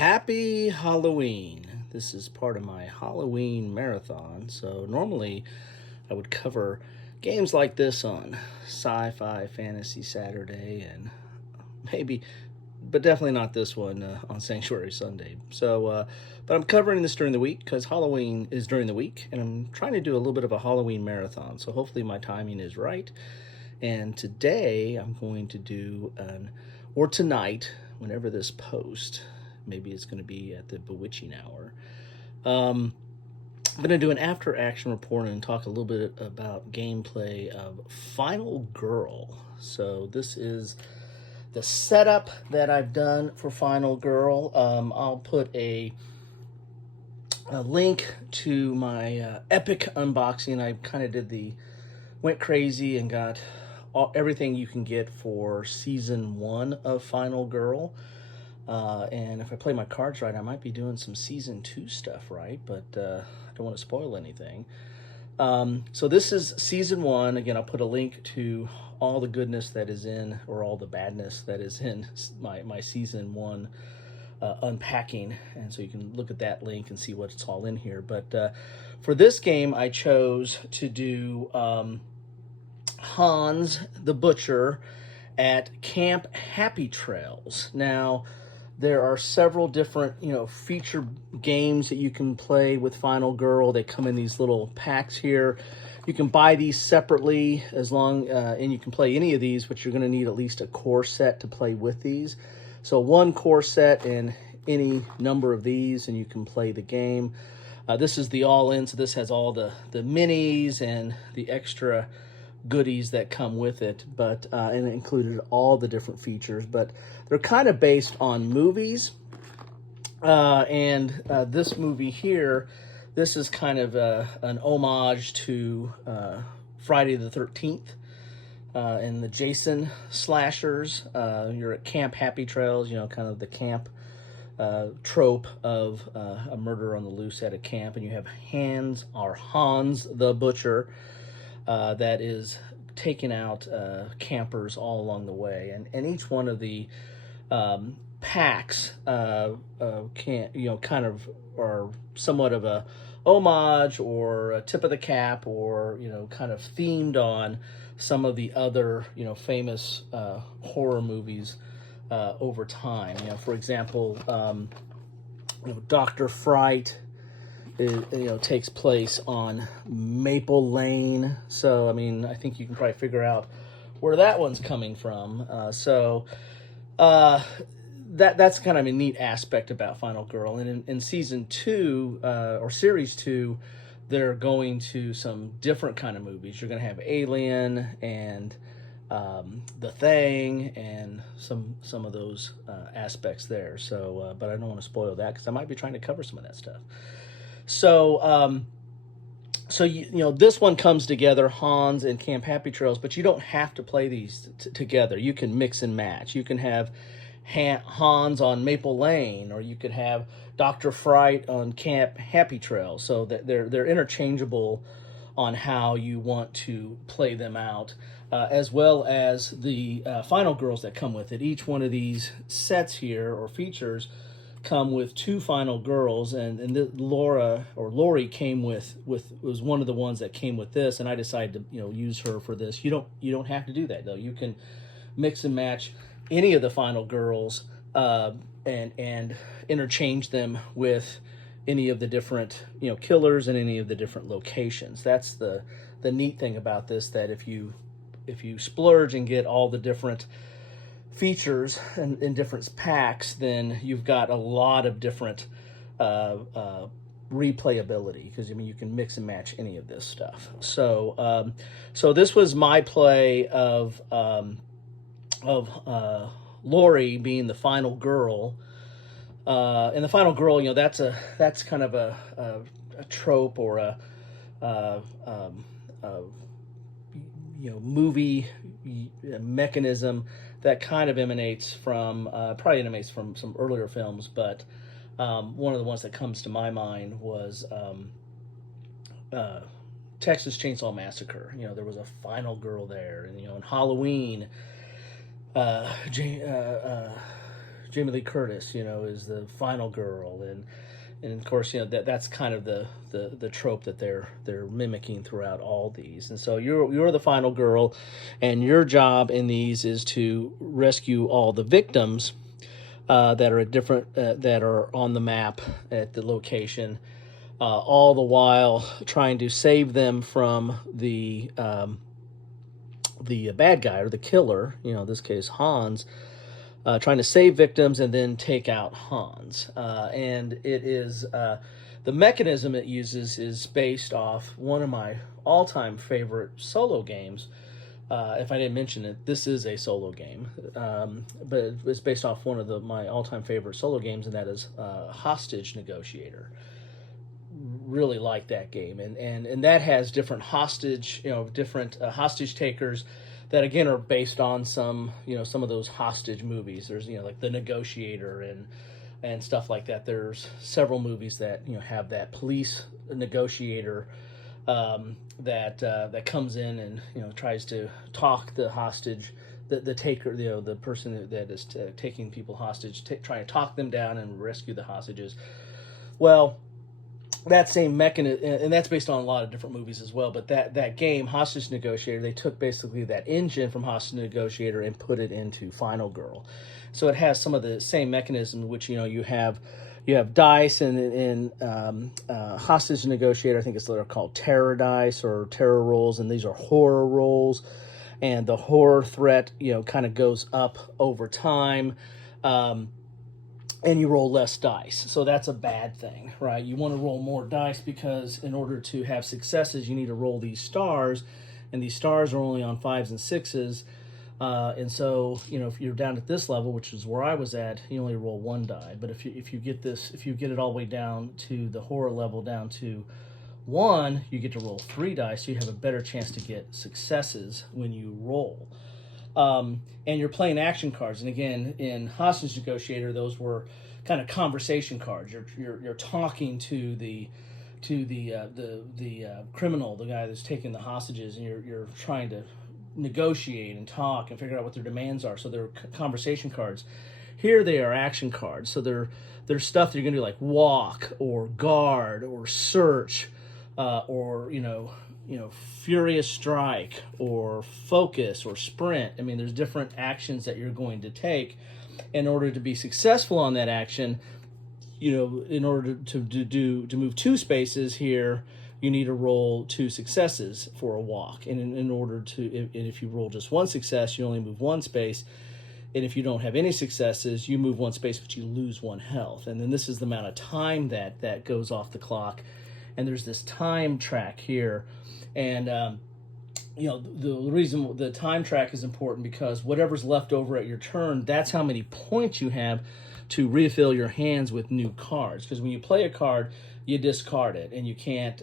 Happy Halloween. This is part of my Halloween marathon. So normally I would cover games like this on Sci-Fi Fantasy Saturday and maybe, but definitely not this one on Sanctuary Sunday. But I'm covering this during the week because Halloween is during the week and I'm trying to do a little bit of a Halloween marathon. So hopefully my timing is right. And today I'm going to do or tonight, whenever this post, maybe it's going to be at the bewitching hour. I'm going to do an after action report and talk a little bit about gameplay of Final Girl. So this is the setup that I've done for Final Girl. I'll put a link to my epic unboxing. I kind of went crazy and got everything you can get for season 1 of Final Girl. And if I play my cards right, I might be doing some season 2 stuff, right? But I don't want to spoil anything. So this is season 1. Again, I'll put a link to all the goodness that is in, or all the badness that is in my season 1 unpacking. And so you can look at that link and see what's all in here. But for this game, I chose to do Hans the Butcher at Camp Happy Trails. Now, there are several different, feature games that you can play with Final Girl. They come in these little packs here. You can buy these separately and you can play any of these, but you're going to need at least a core set to play with these. So one core set and any number of these, and you can play the game. This is the all-in, so this has all the minis and the extra goodies that come with it, but and it included all the different features, but they're kind of based on movies. And this movie here, this is kind of an homage to Friday the 13th and the Jason slashers. You're at Camp Happy Trails, kind of the camp trope of a murder on the loose at a camp, and you have Hans the Butcher that is taking out campers all along the way, and each one of the packs kind of are somewhat of a homage or a tip of the cap, or kind of themed on some of the other famous horror movies over time. For example, Dr. Fright takes place on Maple Lane. So, I think you can probably figure out where that one's coming from. That's kind of a neat aspect about Final Girl. And in season 2, or series 2, they're going to some different kind of movies. You're going to have Alien and The Thing and some of those aspects there. So, but I don't want to spoil that because I might be trying to cover some of that stuff. So, this one comes together, Hans and Camp Happy Trails, but you don't have to play these together. You can mix and match. You can have Hans on Maple Lane, or you could have Dr. Fright on Camp Happy Trails. So that they're interchangeable on how you want to play them out, as well as the Final Girls that come with it. Each one of these sets here, or features, come with 2 Final Girls, and Laurie came was one of the ones that came with this, and I decided to use her for this. You don't have to do that though. You can mix and match any of the Final Girls and interchange them with any of the different killers and any of the different locations. That's the neat thing about this, that if you splurge and get all the different features in different packs, then you've got a lot of different replayability, because you can mix and match any of this stuff. So this was my play of Laurie being the Final Girl, and the Final Girl, that's kind of a trope, or a movie mechanism that kind of emanates from some earlier films, but one of the ones that comes to my mind was Texas Chainsaw Massacre. There was a Final Girl there, and in Halloween, Jamie Lee Curtis, is the final girl, and of course, that's kind of the trope that they're mimicking throughout all these. And so you're the final girl, and your job in these is to rescue all the victims that are at different that are on the map at the location, all the while trying to save them from the bad guy or the killer. In this case, Hans. Trying to save victims and then take out Hans. And it is the mechanism it uses is based off one of my all-time favorite solo games. If I didn't mention it, this is a solo game, but it's based off one of my all-time favorite solo games, and that is Hostage Negotiator. Really like that game, and that has different hostage takers that again are based on some of those hostage movies. There's like The Negotiator and stuff like that. There's several movies that have that police negotiator that comes in and tries to talk the hostage, the taker, the person that is taking people hostage, trying to talk them down and rescue the hostages. Well, that same mechanism, and that's based on a lot of different movies as well, but that game, Hostage Negotiator, they took basically that engine from Hostage Negotiator and put it into Final Girl. So it has some of the same mechanism, which you have dice, and in Hostage Negotiator, I think they're called terror dice or terror rolls, and these are horror rolls, and the horror threat kind of goes up over time. And you roll less dice. So that's a bad thing, right? You want to roll more dice because in order to have successes, you need to roll these stars, and these stars are only on 5s and 6s. And so, if you're down at this level, which is where I was at, you only roll 1 die. But if you get it all the way down to the horror level, down to 1, you get to roll 3 dice, so you have a better chance to get successes when you roll. And you're playing action cards, and again, in Hostage Negotiator, those were kind of conversation cards. You're talking to the criminal, the guy that's taking the hostages, and you're trying to negotiate and talk and figure out what their demands are. So they're conversation cards. Here they are action cards. So they're stuff that you're gonna do, like walk or guard or search, or furious strike or focus or sprint. I mean, there's different actions that you're going to take in order to be successful on that action. In order to move 2 spaces here, you need to roll 2 successes for a walk. And in order to, if you roll just 1 success, you only move 1 space. And if you don't have any successes, you move 1 space, but you lose 1 health. And then this is the amount of time that goes off the clock. And there's this time track here. And, the reason the time track is important because whatever's left over at your turn, that's how many points you have to refill your hands with new cards. Because when you play a card, you discard it, and you can't,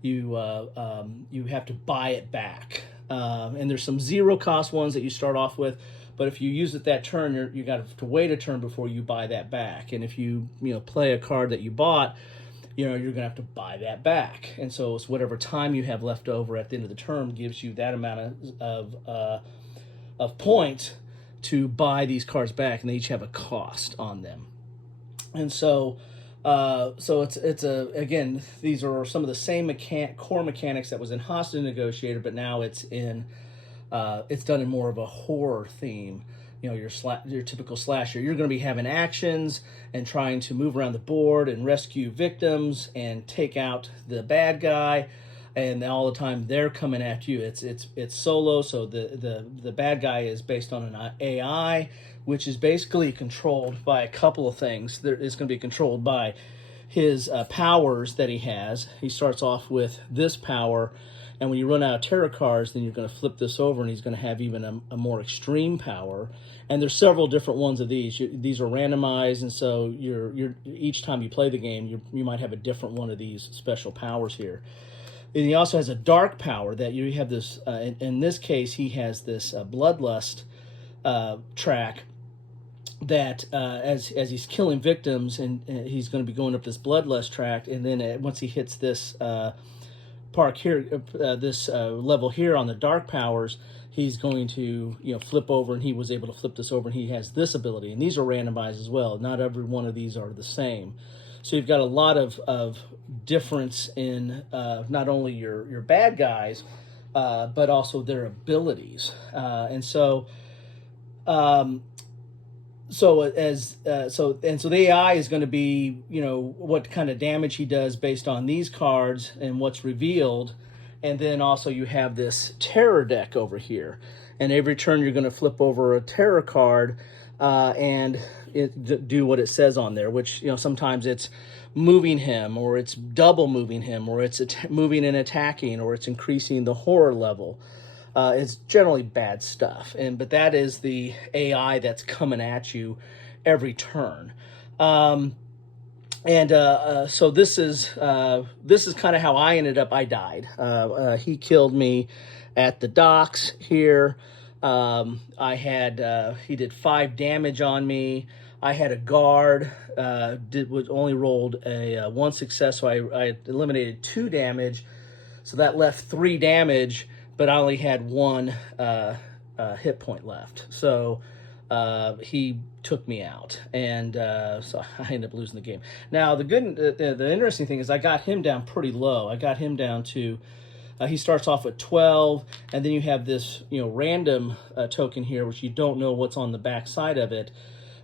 you have to buy it back. And there's some 0-cost ones that you start off with, but if you use it that turn, you got to wait a turn before you buy that back. And if you play a card that you bought, you're going to have to buy that back. And so it's whatever time you have left over at the end of the term gives you that amount of points to buy these cards back, and they each have a cost on them. And so it's again, these are some of the same core mechanics that was in Hostage Negotiator, but now it's done in more of a horror theme. Your typical slasher. You're going to be having actions and trying to move around the board and rescue victims and take out the bad guy, and all the time they're coming at you. It's solo, so the bad guy is based on an AI, which is basically controlled by a couple of things. It's going to be controlled by his powers that he has. He starts off with this power, and when you run out of tarot cards, then you're going to flip this over, and he's going to have even a more extreme power. And there's several different ones of these. These are randomized, and so you're each time you play the game, you might have a different one of these special powers here. And he also has a dark power that you have this. In this case, he has this bloodlust track that as he's killing victims, and he's going to be going up this bloodlust track, and then once he hits this park here, this level here on the dark powers, he's going to, flip over, and he was able to flip this over, and he has this ability. And these are randomized as well. Not every one of these are the same. So you've got a lot of difference in not only your bad guys, but also their abilities. And so the AI is going to be, what kind of damage he does based on these cards and what's revealed. And then also you have this terror deck over here. And every turn you're going to flip over a terror card and do what it says on there, which, sometimes it's moving him, or it's double moving him, or it's moving and attacking, or it's increasing the horror level. It's generally bad stuff. But that is the AI that's coming at you every turn. So this is kind of how I ended up. I died. He killed me at the docks here. He did 5 damage on me. I had a guard. Only rolled a 1 success, so I eliminated 2 damage. So that left 3 damage, but I only had 1 hit point left. So he took me out, and so I ended up losing the game. Now the interesting thing is I got him down pretty low. I got him down to he starts off at 12, and then you have this random token here, which you don't know what's on the back side of it,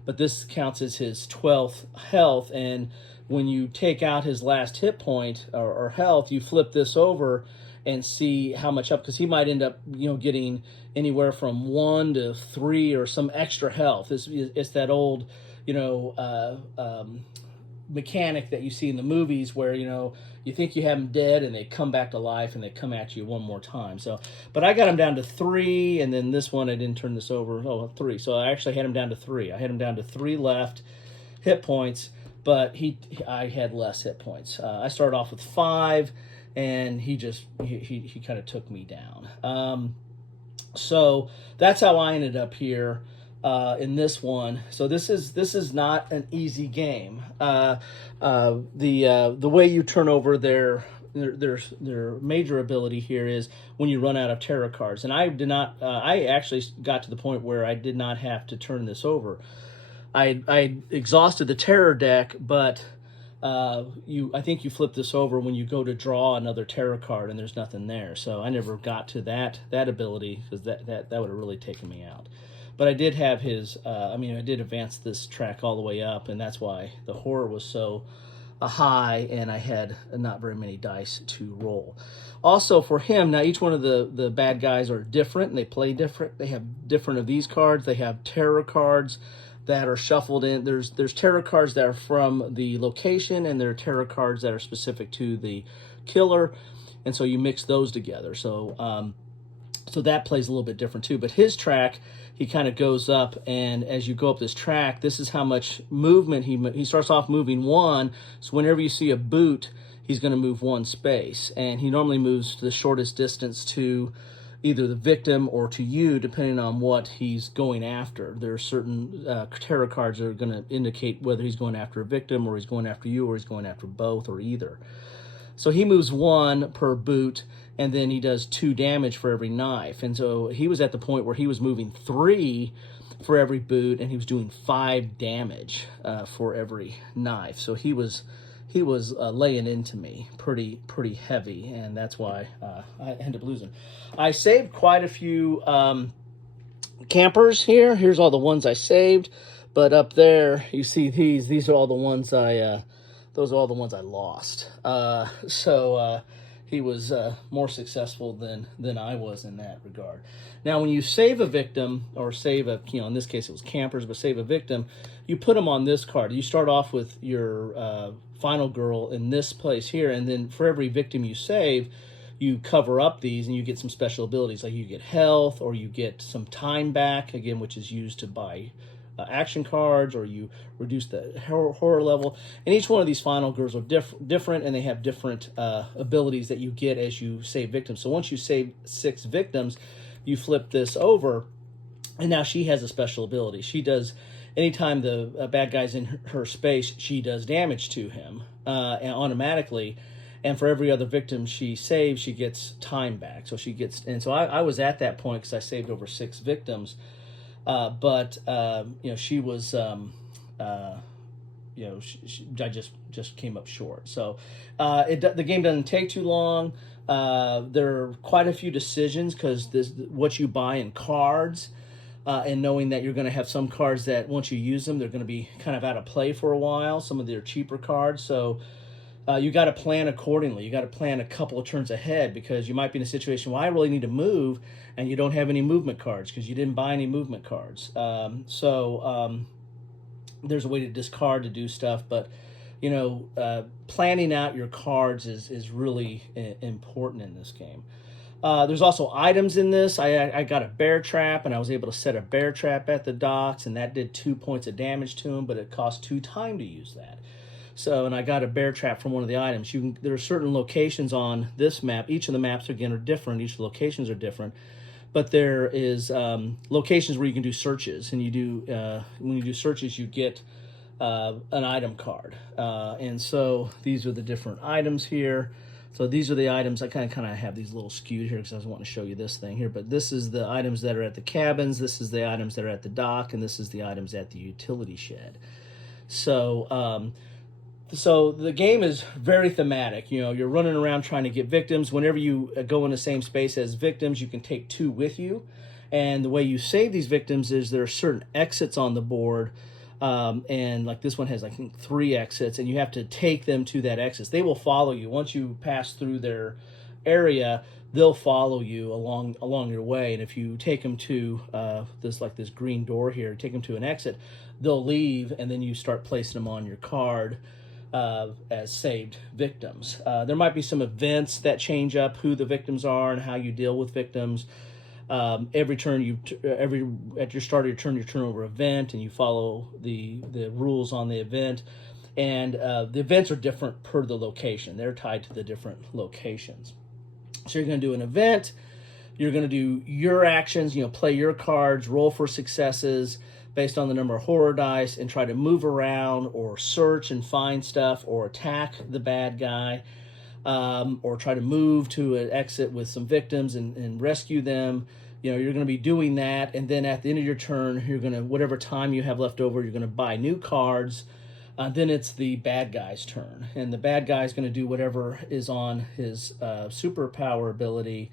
but this counts as his 12th health. And when you take out his last hit point or health, you flip this over and see how much up, because he might end up getting anywhere from 1 to 3 or some extra health. It's that old mechanic that you see in the movies where you think you have him dead and they come back to life and they come at you one more time. So, but I got him down to 3, and then this one I didn't turn this over. 3. So I actually had him down to 3. I had him down to 3 left hit points, but I had less hit points. I started off with 5, and he kind of took me down. So that's how I ended up here in this one. So this is not an easy game. The way you turn over their major ability here is when you run out of terror cards. And I did not. I actually got to the point where I did not have to turn this over. I exhausted the terror deck, but I think you flip this over when you go to draw another terror card and there's nothing there. So I never got to that ability, because that would have really taken me out. But I did have his, I did advance this track all the way up, and that's why the horror was so high, and I had not very many dice to roll. Also for him, now each one of the bad guys are different, and they play different. They have different of these cards. They have terror cards that are shuffled in. There's terror cards that are from the location, and there are terror cards that are specific to the killer, and so you mix those together. So so that plays a little bit different too. But his track, he kind of goes up, and as you go up this track, this is how much movement he starts off moving 1. So whenever you see a boot, he's going to move 1 space, and he normally moves the shortest distance to either the victim or to you, depending on what he's going after. There are certain tarot cards that are going to indicate whether he's going after a victim, or he's going after you, or he's going after both, or either. So he moves 1 per boot, and then he does 2 damage for every knife. And so he was at the point where he was moving 3 for every boot, and he was doing 5 damage for every knife. So he was laying into me pretty heavy, and that's why I ended up losing. I saved quite a few campers here. Here's all the ones I saved, but up there you see these are all the ones those are all the ones I lost. So he was more successful than I was in that regard. Now, when you save a victim, or save in this case it was campers, but save a victim, you put them on this card. You start off with your final girl in this place here, and then for every victim you save, you cover up these, and you get some special abilities, like you get health, or you get some time back, again, which is used to buy action cards, or you reduce the horror level. And each one of these final girls are different, and they have different abilities that you get as you save victims. So once you save 6 victims, you flip this over, and now she has a special ability. She does, anytime the bad guy's in her space, she does damage to him and automatically. and for every other victim she saves, she gets time back. So she gets, and so I was at that point because I saved over 6 victims, but she was. I just came up short. So the game doesn't take too long. There are quite a few decisions because this what you buy in cards, and knowing that you're going to have some cards that once you use them, they're going to be kind of out of play for a while. Some of their cheaper cards, so you got to plan accordingly. You got to plan a couple of turns ahead because you might be in a situation where I really need to move, and you don't have any movement cards because you didn't buy any movement cards. There's a way to discard to do stuff, but planning out your cards is really important in this game. There's also items in this. I got a bear trap, and I was able to set a bear trap at the docks, and that did 2 points of damage to him, but it cost 2 time to use that. So, and I got a bear trap from one of the items. There are certain locations on this map. Each of the maps, again, are different. Each of the locations are different. But there is locations where you can do searches, and when you do searches, you get an item card, and so these are the different items here. So these are the items. I kind of have these little skewed here because I was wanting to show you this thing here. But this is the items that are at the cabins. This is the items that are at the dock, and this is the items at the utility shed. So. So the game is very thematic. You're running around trying to get victims. Whenever you go in the same space as victims, you can take 2 with you. And the way you save these victims is there are certain exits on the board. And like this one has, I think, 3 exits, and you have to take them to that exit. They will follow you. Once you pass through their area, they'll follow you along your way. And if you take them to this green door here, take them to an exit, they'll leave, and then you start placing them on your card as saved victims. There might be some events that change up who the victims are and how you deal with victims. Every turn at your start of your turn, you turn over an event, and you follow the rules on the event. And the events are different per the location. They're tied to the different locations. So you're going to do an event. You're going to do your actions. Play your cards, roll for successes based on the number of horror dice, and try to move around or search and find stuff or attack the bad guy, or try to move to an exit with some victims and rescue them. You're going to be doing that, and then at the end of your turn, you're going to, whatever time you have left over, you're going to buy new cards. Then it's the bad guy's turn, and the bad guy's going to do whatever is on his superpower ability.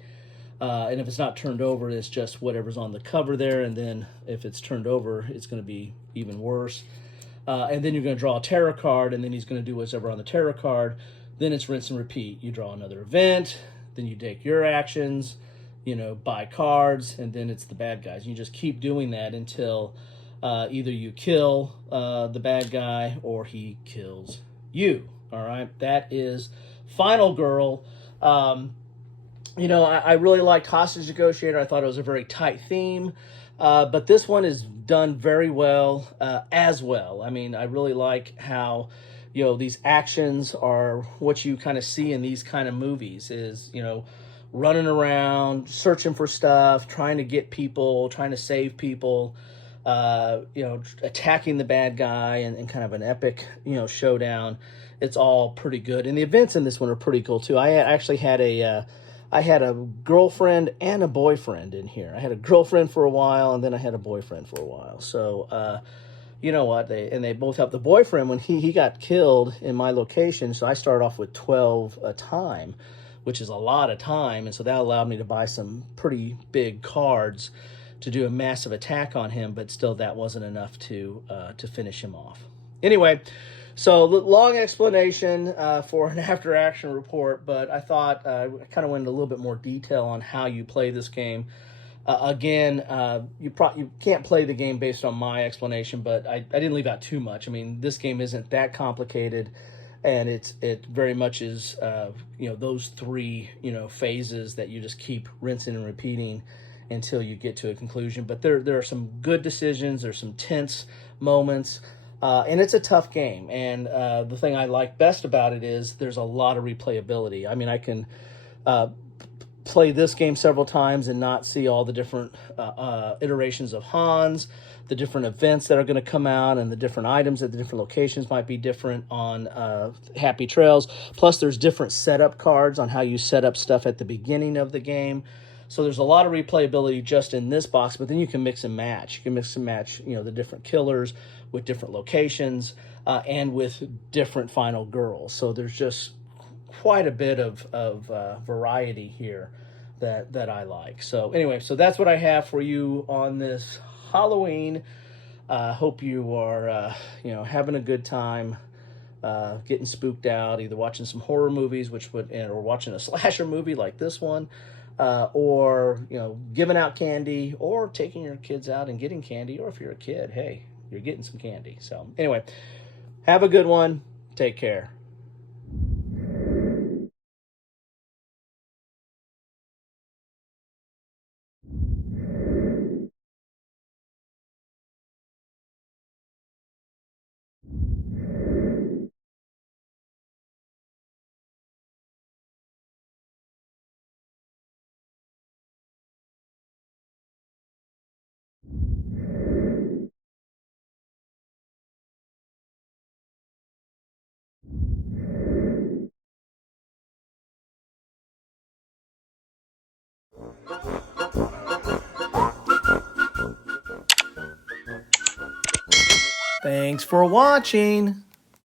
And if it's not turned over, it's just whatever's on the cover there. And then if it's turned over, it's going to be even worse. And then you're going to draw a tarot card, and then he's going to do whatever on the tarot card. Then it's rinse and repeat. You draw another event, then you take your actions, buy cards, and then it's the bad guys. You just keep doing that until either you kill the bad guy or he kills you. All right, that is Final Girl. I really liked Hostage Negotiator. I thought it was a very tight theme, but this one is done very well as well. I mean, I really like how, these actions are what you kind of see in these kind of movies is, running around, searching for stuff, trying to get people, trying to save people, attacking the bad guy and kind of an epic, showdown. It's all pretty good. And the events in this one are pretty cool too. I actually had I had a girlfriend and a boyfriend in here. I had a girlfriend for a while, and then I had a boyfriend for a while. So, you know what? They both helped. The boyfriend, when he got killed in my location, so I started off with 12 a time, which is a lot of time. And so that allowed me to buy some pretty big cards to do a massive attack on him, but still that wasn't enough to finish him off. Anyway, so long explanation for an after-action report, but I thought I kind of went into a little bit more detail on how you play this game. Again, you can't play the game based on my explanation, but I didn't leave out too much. I mean, this game isn't that complicated, and it very much is those 3 phases that you just keep rinsing and repeating until you get to a conclusion. But there are some good decisions. There's some tense moments. And it's a tough game, and the thing I like best about it is there's a lot of replayability. I mean, I can play this game several times and not see all the different iterations of Hans. the different events that are going to come out, and the different items at the different locations might be different on Happy Trails. Plus, there's different setup cards on how you set up stuff at the beginning of the game. So there's a lot of replayability just in this box, but then you can mix and match. You can mix and match, the different killers with different locations and with different final girls. So there's just quite a bit of variety here that I like. So anyway, so that's what I have for you on this Halloween. Hope you are having a good time, getting spooked out, either watching some horror movies, or watching a slasher movie like this one, or giving out candy, or taking your kids out and getting candy, or if you're a kid, hey, you're getting some candy. So anyway, have a good one. Take care. Thanks for watching.